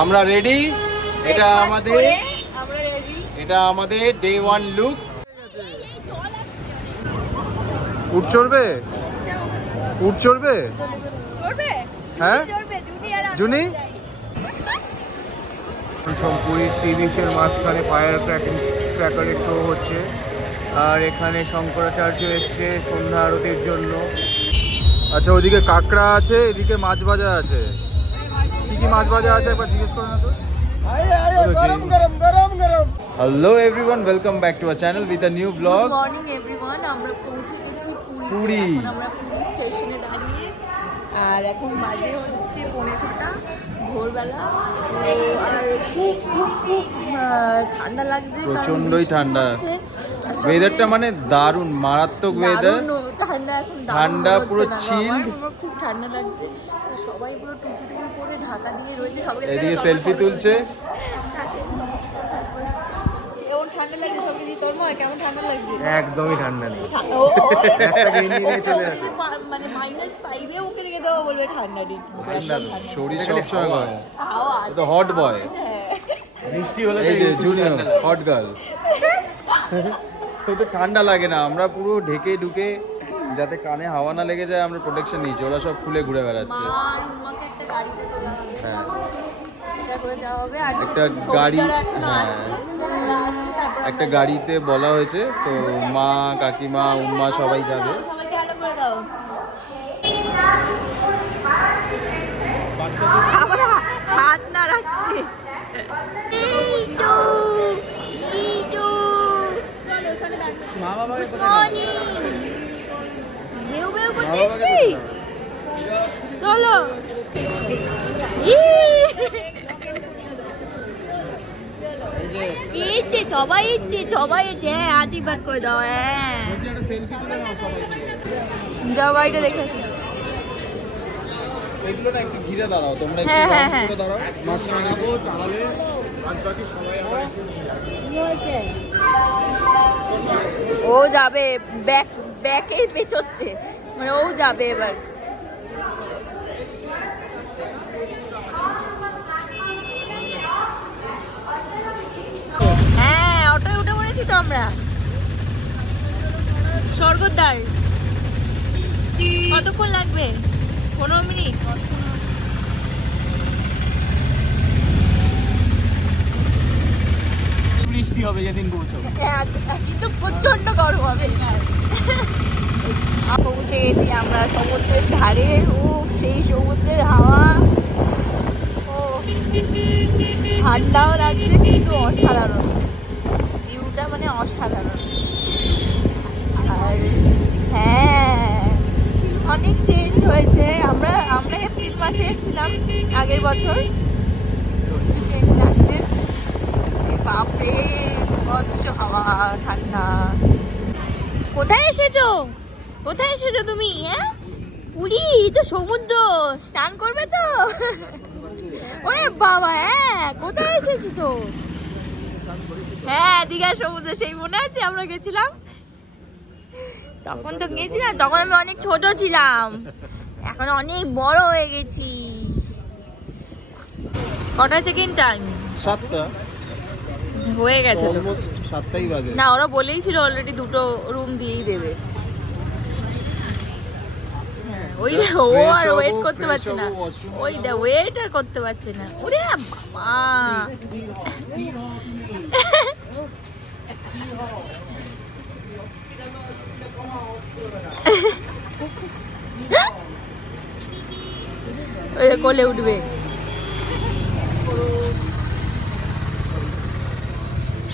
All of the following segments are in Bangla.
আমরা রেডি। এটা আমাদের ডে 1 লুক। উঠ চড়বে হ্যাঁ জুনি। পুরী সি বিচের মাঝখানে ফায়ার ক্র্যাকারের শো হচ্ছে, আর এখানে শঙ্করাচার্য এসছে সন্ধ্যা আরতির জন্য। আচ্ছা, ওইদিকে কাঁকড়া আছে, এদিকে মাছ ভাজা আছে। কি কি মাছ ভাজা আছে একবার জিজ্ঞেস করো না তো। Hello everyone, welcome back to our channel with a new blog. Good morning everyone, আমরা পৌঁছে গেছি পুরী। এখন আমরা পুরী স্টেশনে দাঁড়িয়ে, আর এখন বাজে হচ্ছে 6:45 ভোরবেলা। আর খুব খুব খুব ঠান্ডা লাগছে, প্রচন্ডই ঠান্ডা। ওয়েদারটা মানে দারুণ, মারাত্মক ওয়েদার। ঠান্ডা পুরো চিল্ড, খুব ঠান্ডা লাগছে। তো সবাই পুরো টুপি টুপি পরে ঢাকা দিয়ে রয়েছে, সবাই এদিকে সেলফি তুলছে। একদমই ঠান্ডা নেই, মানে -5-এ ওকে রেখে দেওয়া বলবে ঠান্ডা নেই। শরীর সবসময় গরম, তো হট বয় মিষ্টি হলে এই যে জুনিয়র হট গার্ল। তো ঠান্ডা লাগে না, আমরা পুরো ঢেকে ঢুকে যাতে কানে হাওয়া না লেগে যায় আমরা প্রোটেকশন নিয়েছি। ওরা সব খুলে ঘুরে বেড়াচ্ছে। হ্যাঁ, একটা গাড়ি, হ্যাঁ একটা গাড়িতে বলা হয়েছে, তো মা কাকিমা উম্মা সবাই যাবে। হাত না রাখছে। চলো সবাই আশীর্বাদ করে দাও। হ্যাঁ যাও, বাড়িটা দেখে আসো। এগুলো না একটু ঘিরে দাঁড়াও তোমরা, একটু ঘিরে দাঁড়াও, মাঝখানে যাবো তাহলে বাদ বাকি সবাই আবার ও যাবে, ব্যাকে পেছচ্ছে, মানে ও যাবে এবার। হ্যাঁ অটোয় উঠে পড়েছি তো আমরা। স্বর্গদ্বার কতক্ষণ লাগবে? 15 মিনিট। বৃষ্টি হবে যেদিন পৌঁছাবো, কিন্তু প্রচন্ড গরম হবে। পৌঁছে গেছি আমরা সমুদ্রের ধারে। ও সেই সমুদ্রের হাওয়া, ও ঠান্ডাও লাগছে কিন্তু অসাধারণ ভিউটা, মানে অসাধারণ। আর হ্যাঁ অনেক চেঞ্জ হয়েছে। আমরা এপ্রিল মাসে এসেছিলাম আগের বছর, চেঞ্জ লাগছে। বাপরে কচ্ছ হাওয়া, ঠান্ডা। কোথায় এসেছো তুমি? হ্যাঁ পুরী তো সমুদ্র, স্নান করবে তো? ওরে বাবা, হ্যাঁ কোথায় এসেছি তো? হ্যাঁ দীঘার সমুদ্র, সেই মনে আছে আমরা গেছিলাম তখন। তো গেছিলাম তখন আমি অনেক ছোট ছিলাম, এখন অনেক বড় হয়ে গেছি। কটা চেক-ইন টাইম? 7টা হয়ে গেছে, অলমোস্ট 7টাই বাজে। না ওরা বলেই ছিল অলরেডি 2টো রুম দিয়েই দেবে। ওই ও আর ওয়েট করতে পারছে না, ওই দা ওয়েট আর করতে পারছে না। ওরে বাবা, কোলে উঠবে।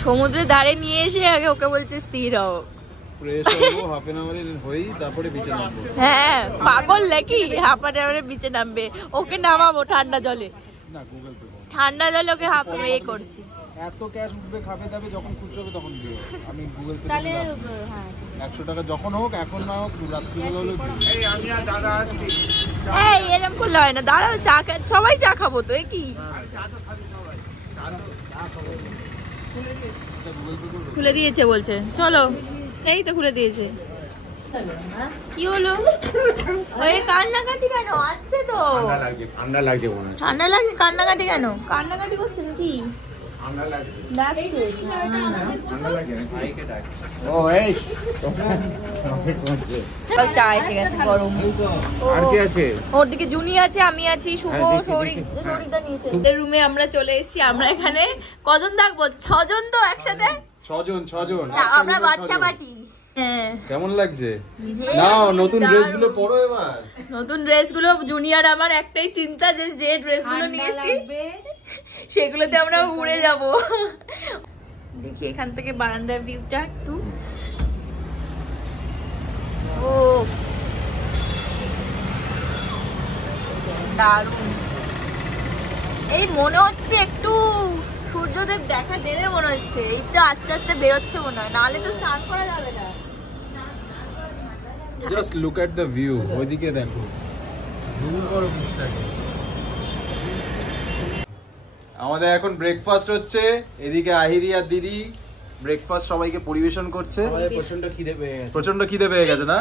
সমুদ্রের ধারে নিয়ে এসে আগে ওকে বলছে স্থির হও। হ্যাঁ পাগল নাকি, হাফ অ্যান আওয়ারে বিচে নামবে? ওকে নামাবো ঠান্ডা জলে, ওকে হাফ এ করছি। এত ক্যাশ উঠবে খাবে দাবে, যখন খুশি হবে তখন দিও। আমি গুগল পে তাহলে 100 টাকা যখন হোক, এখন না হোক, রাত্রিবেলা হলো। এই আমি আর দাদা আসছি। এই এরকম করলে হয় না, দাঁড়াও চা সবাই চা খাবো তো। কি খুলে দিয়েছে বলছে, চলো। এই তো খুলে দিয়েছে। কি হলো? ওই কান্নাকাটি কেন? আছে তো। ঠান্ডা লাগছে মনে হয়। ঠান্ডা লাগছে, কান্নাকাটি কেন? কান্নাকাটি করছে নাকি? ঠান্ডা লাগছে। লাগছে। ঠান্ডা লাগছে না ভাইকে ডাক। ও এই চা এসে গেছে গরম। আর কি আছে? ওর দিকে জুনি আছে, আমি আছি, শুভ, সৌরিকদা নিয়েছে। রুমে আমরা চলে এসেছি। আমরা এখানে কজন থাকবো? 6 জন তো একসাথে। 6 জন। আমরা বাচ্চা পার্টি। হ্যাঁ। কেমন লাগছে? নাও নতুন ড্রেসগুলো পরো এবার। নতুন ড্রেসগুলো জুনিয়র আমার একটাই চিন্তা যে ড্রেসগুলো নিয়েছি সেগুলোতে আমরা উড়ে যাব। দেখি এখান থেকে বারান্দার ভিউটা একটু। ও দারুণ। এই মনে হচ্ছে একটু সূর্যদেব দেখা দেবে মনে হচ্ছে। এই তো আস্তে আস্তে বেরোচ্ছে মনে হয়, নাহলে তো স্নান করা যাবে না। Just look at the view. ওইদিকে দেখো, জুম করো পিছটাকে। আমাদের এখন ব্রেকফাস্ট হচ্ছে। এদিকে আহিরি আর দিদি ব্রেকফাস্ট সবাইকে পরিবেশন করছে। আমাদের প্রচন্ড খিদে পেয়ে গেছে না?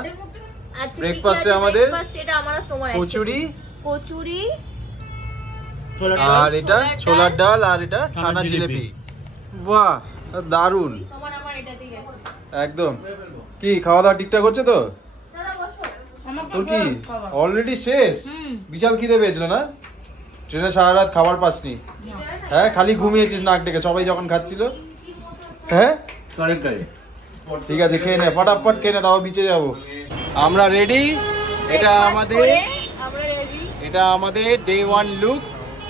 ব্রেকফাস্টে আমাদের এটা আমার তোমার কচুরি, আর এটা ছোলার ডাল, আর এটা ছানা জিলেপি। বাহ, দারুন একদম। কি খাওয়া দাওয়া ঠিকঠাক হচ্ছে তো? তোর কি অলরেডি শেষ? বিশাল খিদে পেয়েছিল না? ট্রেনে সারা রাত খাবার পাসনি? হ্যাঁ, খালি ঘুমিয়েছিস নাক ডেকে সবাই যখন খাচ্ছিল। হ্যাঁ ঠিক আছে, খেয়ে নে, ফটাফট খেয়ে নে, তাও বিচে যাবো। আমরা রেডি। এটা আমাদের ডে 1 লুক।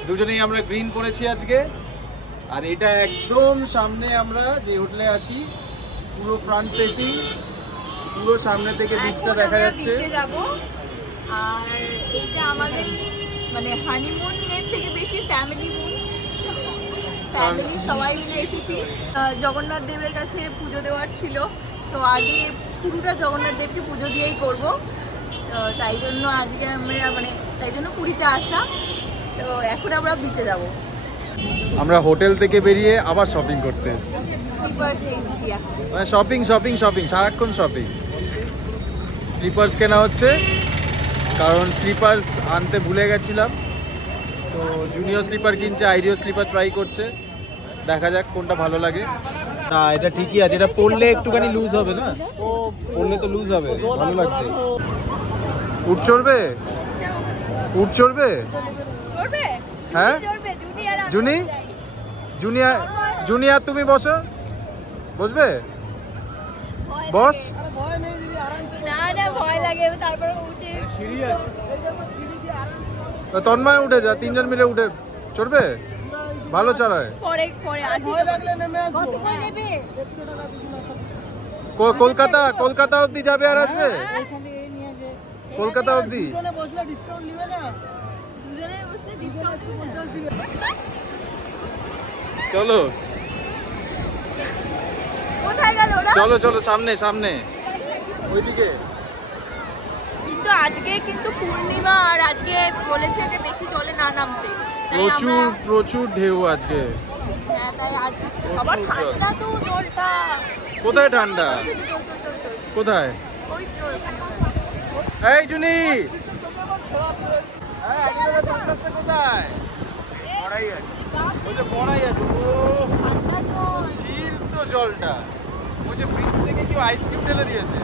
দুজনেই আমরা গ্রিন করেছি আজকে। আর এটা একদম সামনে আমরা যে হোটেলে আছি, পুরো ফ্রন্ট ফেসিং, পুরো সামনে থেকে বিচটা দেখা যাচ্ছে। আর এটা আমাদের মানে হানিমুনের থেকে বেশি ফ্যামিলি সবাই মিলে এসেছি। জগন্নাথ দেবের কাছে পুজো দেওয়ার ছিল, তো আগে শুরুটা জগন্নাথ দেবকে পুজো দিয়েই করব। তাই জন্য আজকে আমরা তাই জন্য পুরীতে আসা। তো এখন আমরা বিচে যাব। আমরা হোটেল থেকে বেরিয়ে আবার শপিং করতে মানে শপিং সারাক্ষণ শপিং। স্লিপার্স কেনা হচ্ছে, কারণ স্লিপার্স আনতে ভুলে গেছিলাম। তো জুনিয়র স্লিপার কিনছে, আইরিও স্লিপার ট্রাই করছে। দেখা যাক কোনটা ভালো লাগে। না, এটা ঠিকই আছে। এটা পরলে একটুখানি লুজ হবে না? পরলে তো লুজ হবে। ভালো লাগছে। উঠ চড়বে? হ্যাঁ জুনিয়র তুমি বসো। বসবে? বস। তন্ময় উঠে যা, 3 জন মিলে উঠে চড়বে। ভালো চালায়। কলকাতা অব্দি যাবে আর আসবে? কলকাতা অব্দি চলো চলো সামনে ওইদিকে। কিন্তু আজকে কিন্তু পূর্ণিমা, আর আজকে বলেছে যে বেশি জলে না নামতে। প্রচুর ঢেউ আজকে। হ্যাঁ, তাই আজ আবার ঠান্ডা তো জলটা। কোথায় ঠান্ডা? কোথায়? এই জুনি, কোথায়? বড়াই আছে। চিল তো জলটা। ওই যে ফ্রিজ থেকে কেউ আইসক্রিম ঢেলে দিয়েছে।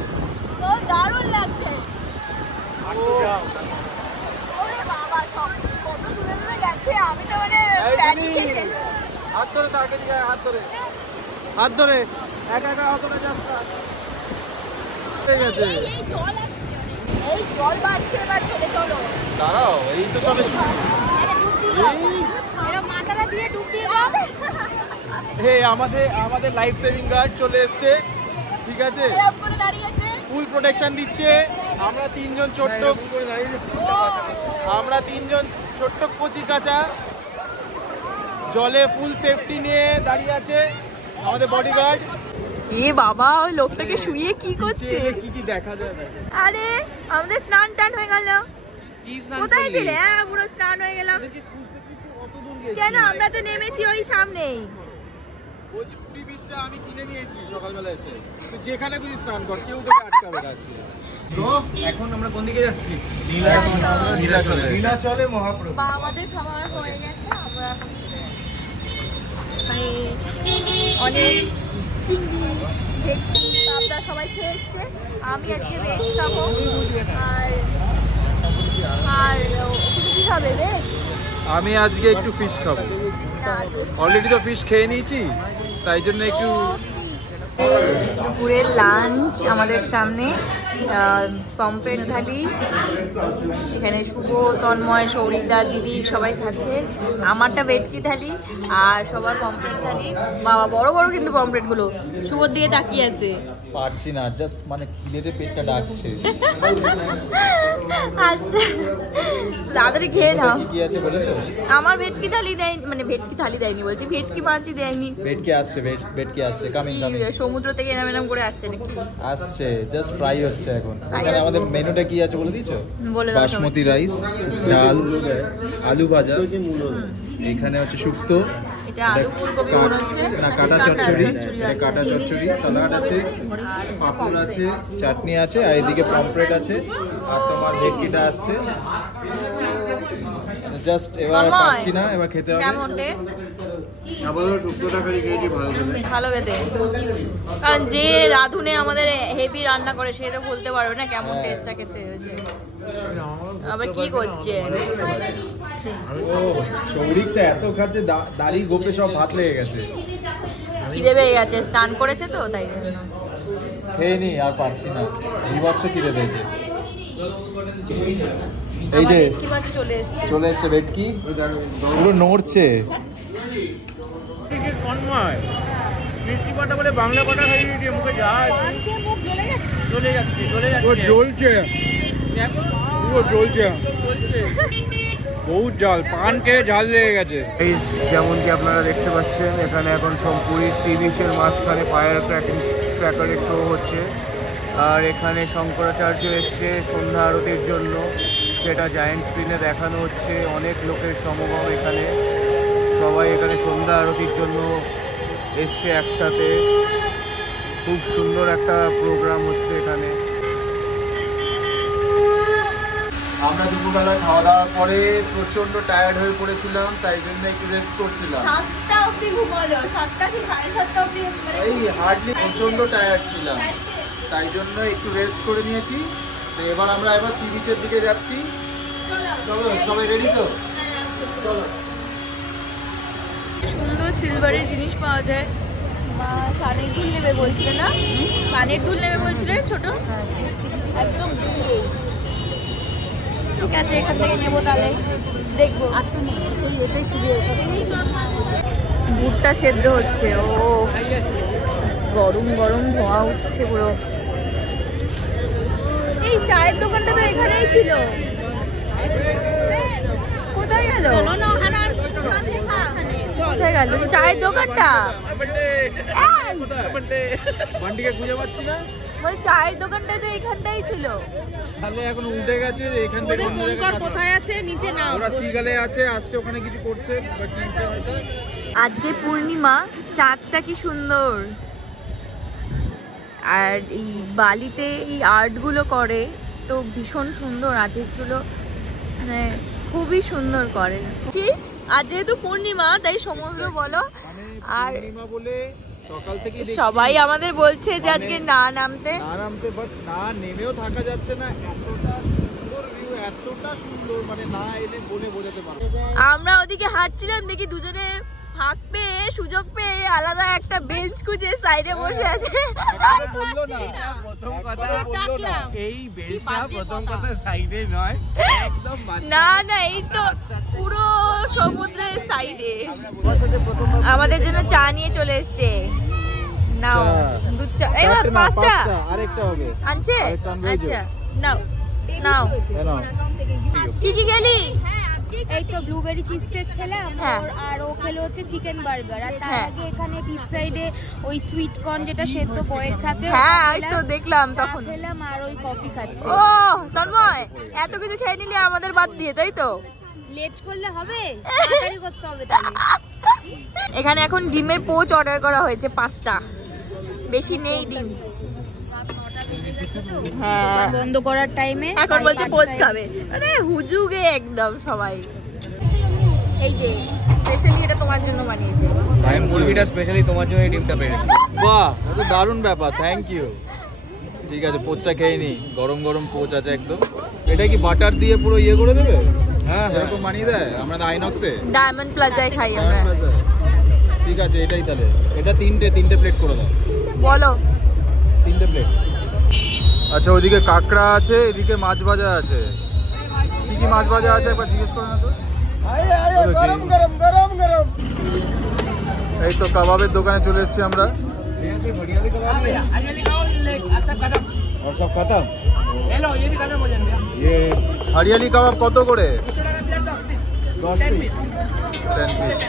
দারুণ লাগছে। আমি তো মানে হাত ধরে তাকে দিকে, হাত ধরে একা হাত ধরে যাস না। ঠিক আছে, এই জল বাড়ছে, এবার চলে চলো। দাঁড়াও, এই তো সবে মাথাটা দিয়ে ডুব দিয়ে যাবে। আমাদের লাইফ সেভিং গার্ড চলে এসছে। ঠিক আছে, ফুল প্রোটেকশন দিচ্ছে। আমরা 3 জন ছোট্ট কচি কাঁচা জলে ফুল সেফটি নিয়ে দাঁড়িয়ে আছে আমাদের বডিগার্ড। এ বাবা, ওই লোকটাকে শুয়ে কি করছে? কি দেখা যায় না। আরে আমাদের স্নান টান হয়ে গেল। কোথায় ছিলে? পুরো স্নান হয়ে গেলাম। কেন? আমরা তো নেমেছি ওই সামনেই। বলছি পুরি বীজটা আমি কিনে নিয়েছি সকালবেলা এসে, তো যেখানে খুশি স্নান কর, কেউ তোকে আটকাবে না আজকে। তো এখন আমরা কোন দিকে যাচ্ছি? নীলাচলে মহাপ্রভু। বা আমাদের খাবার হয়ে গেছে, আমরা এখন মানে অনেক চিংড়ি ভেটকি পাবদা সবাই খেয়ে এসছে। আমি আজকে ভেজ খাবো। আর ওখানে কি খাবে ভেজ? আমি আজকে একটু ফিশ খাবো। অলরেডি তো ফিশ খেয়ে নিয়েছি, তাই জন্য একটু। দুপুরের লাঞ্চ আমাদের সামনে, পমফ্রেট থালি, এখানে শুভ, তন্ময়, সৌরিতা, দিদি সবাই খাচ্ছে। আমারটা ভেটকি থালি আর সবার পমফ্রেট থালি। বাবা বড় বড় কিন্তু পমফ্রেট গুলো, শুভর দিকে তাকিয়ে আছে। পারছি না, জাস্ট মানে খিদেতে পেটটা ডাকছে। আচ্ছা তাড়াতাড়ি খেয়ে নাও। কি আছে বলেছো? আমার ভেটকি থালি দেয়নি, মানে ভেটকি থালি দেয়নি বলছি, ভেটকি মাছি দেয়নি। ভেটকি আসছে, ভেটকি আসছে, কামিং কামিং। সমুদ্র থেকে এরম এরম করে আসছে নাকি? আসছে, জাস্ট ফ্রাই হচ্ছে এখন। এখানে আমাদের মেনুটা কি আছে বলে দিয়েছো? বলে দাও। বাসমতি রাইস, ডাল, আলু ভাজা, এখানে হচ্ছে শুক্তো, এটা আলু ফুলকপি মনে হচ্ছে, না কাটা চচ্চড়ি, কাটা চচ্চড়ি, সালাড আছে, পাঁপড় আছে, চাটনি আছে, আর এদিকে পমফ্রেট আছে, আর তোমার ভেটকিটা আসছে। জাস্ট এবার পাচ্ছি না, এবার খেতে হবে। কেমন টেস্ট? আপাতত শুক্তোটা খালি খেয়েছি, ভালো খেতে। ভালো খেতে, কারণ যে রাঁধুনে আমাদের হেভি রান্না করে সে তো বলতে পারবে না কেমন টেস্টটা খেতে হয়েছে। আবার কি করছে? ও সৌরিকটা এত খাচ্ছে, দাড়ি গোপে সব ভাত লেগে গেছে। খিদে পেয়ে গেছে, স্নান করেছে তো তাই জন্য। খেয়ে নি, আর পারছি না, বিভৎস খিদে পেয়েছে। এই যে ভেটকি মাছ চলে এসেছে। চলে এসছে ভেটকি, পুরো নড়ছে। বলে বাংলা কথা খাই মুখে যায়, মুখ জ্বলে গেছে। জ্বলছে পুরো জ্বলছে, বহুত ঝাল, পান খেয়ে ঝাল লেগে গেছে। এই যেমন কি আপনারা দেখতে পাচ্ছেন, এখানে এখন সব পুরী সি বিচের মাঝখানে ফায়ার ক্র্যাকারের শো হচ্ছে। আর এখানে শঙ্করাচার্য এসছে সন্ধ্যা আরতির জন্য, সেটা জায়েন্ট স্ক্রিনে দেখানো হচ্ছে। অনেক লোকের সমাগম এখানে, সবাই এখানে সন্ধ্যা আরতির জন্য এসছে একসাথে। খুব সুন্দর একটা প্রোগ্রাম হচ্ছে এখানে। আমরা দুপুরবেলা খাওয়া দাওয়ার পরে প্রচন্ড টায়ার্ড হয়ে পড়েছিলাম, তাই জন্য একটু রেস্ট করছিলাম। 7টা অবধি ঘুমালো, 7টা কি 7:30 অবধি, এই হার্ডলি প্রচন্ড টায়ার্ড ছিলাম, তাই জন্য একটু রেস্ট করে নিয়েছি। তো এবার আমরা সি বিচের দিকে যাচ্ছি। চলো সবাই রেডি তো? চলো। সুন্দর সিলভারের জিনিস পাওয়া যায়। মা কানের দুল নেবে বলছিলে না? কানের দুল নেবে বলছিলে ছোট, একদম। ঠিক আছে, এখান থেকে নেবো তাহলে, দেখবো। ভুট্টা সেদ্ধ হচ্ছে, ও গরম গরম ধোঁয়া উঠছে পুরো। এই চায়ের দোকানটা তো এখানেই ছিল, কোথায় গেল? কোথায় গেল চায়ের দোকানটা? বান্ডিকে খুঁজে পাচ্ছি না। ওই চায়ের দোকানটা তো এইখানটাই ছিল। তাহলে এখন উঠে গেছে, এখান থেকে কোথায় আছে নিচে না, ওরা সিগালে আছে, আসছে ওখানে কিছু করছে বা কিনছে হয়তো। আজকে পূর্ণিমা, চাঁদটা কি সুন্দর। আর এই বালিতে এই আর্টগুলো করে তো ভীষণ সুন্দর, আর্টিস্টগুলো মানে খুবই সুন্দর করে। আজ যেহেতু পূর্ণিমা তাই সমুদ্র বলো, আর বলে সকাল থেকে সবাই আমাদের বলছে যে আজকে না নামতে, বাট না নেমেও থাকা যাচ্ছে না। এতটা সুন্দর ভিউ, এতটা সুন্দর, মানে না এলে বলে বোঝাতে পারবো। আমরা ওদিকে হাঁটছিলাম, দেখি দুজনে ফাঁক পেয়ে, সুযোগ পেয়ে আলাদা একটা বেঞ্চ খুঁজে সাইডে বসে আছে। বললো না, প্রথম কথা বললো না, এই বেঞ্চটা প্রথম কথা সাইডে নয়, একদম না না, এই তো পুরো সমুদ্রের সাইডে। আমাদের জন্য চা নিয়ে চলে এসছে। নাও দুধ চা, এই 5টা আরেকটা হবে আনছে। আচ্ছা নাও নাও। কি কি খেলি? এই তো ব্লুবেরি চিজ কেক খেলাম, আর ও খেলো হচ্ছে চিকেন বার্গার। আর তার আগে এখানে বিচ সাইডে ওই সুইট কর্ন যেটা সেদ্ধ বয়েল থাকে, হ্যাঁ এই তো দেখলাম তখন খেলাম, আর ওই কফি খাচ্ছি। ও তন্ময়, এত কিছু খেয়ে নিলি আমাদের বাদ দিয়ে, তাই তো? লেট করলে হবে, তাড়াতাড়ি করতে হবে তাহলে। এখানে এখন ডিমের পোচ অর্ডার করা হয়েছে 5টা, বেশি নেই ডিম। হ্যাঁ, বন্ধ করার টাইমে এখন বলছে পোচ খাবে, আরে হুজুগে একদম সবাই। এই যে স্পেশালি এটা তোমার জন্য বানিয়েছে। আমি মুরগিটা স্পেশালি তোমার জন্য এই ডিমটা পেরেছি। বাহ, এত দারুণ ব্যাপার, থ্যাংক ইউ। ঠিক আছে, পোচটা খেয়ে নি, গরম গরম পোচ আছে একদম। এটা কি বাটার দিয়ে পুরো ইয়ে করে দেবে? হ্যাঁ, এরকম বানিয়ে দেয়, আমরা আইনক্সে ডায়মন্ড প্লাজায় খাই আমরা। ঠিক আছে, এটাই তাহলে। এটা তিনটে প্লেট করে দাও। বলো। 3টে প্লেট। আচ্ছা, ওইদিকে কাঁকড়া আছে, এদিকে মাছ ভাজা আছে। কি কি মাছ ভাজা আছে একবার জিজ্ঞেস করো না তো। গরম গরম গরম গরম। এই তো কাবাবের দোকানে চলে এসেছি আমরা। और सब खत्म। ये भी खत्म हो जाएंगे। ये হরিয়ালি কাবাব কত করে? 10 piece। 10 পিস।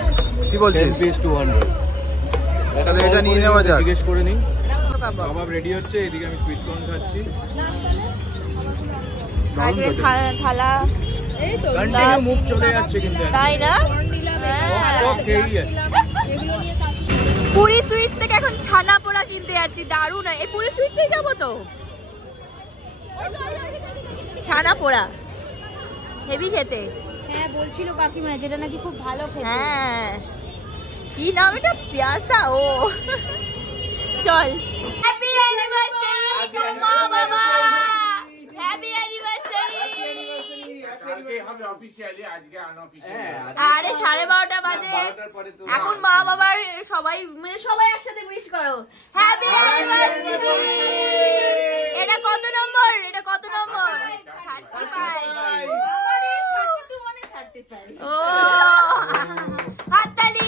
কি বলছিস? 10 piece 200। এটা নিয়ে নেওয়া যাক। জিজ্ঞেস করে নিই। কাবাব রেডি হচ্ছে, এদিকে আমি সুইট কর্ন খাচ্ছি। আগে থালা এই তো কন্টিনিউ মুখ চলে যাচ্ছে কিন্তু। তাই না? সব খেয়েই যাচ্ছে। পুরি সুইটস থেকে এখন ছানা পোড়া কিনতে যাচ্ছি, দারুণ। এই পুরি সুইটসেই যাবো তো। ছানা পোড়া হেভি খেতে। হ্যাঁ, বলছিল কাকিমা যেটা নাকি খুব ভালো খেতে। হ্যাঁ, কি নাম এটা? পিয়াসা। ও চল। হ্যাপি অ্যানিভার্সারি মা বাবা, হ্যাপি অ্যানিভার্সারি। আরে 12:30 বাজে, এখন মা বাবার সবাই একসাথে উইশ করো, হ্যাপি অ্যানিভার্সারি। এটা কত নম্বর? 35। ও হাততালি,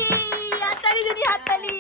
হাততালি জুনি, হাততালি।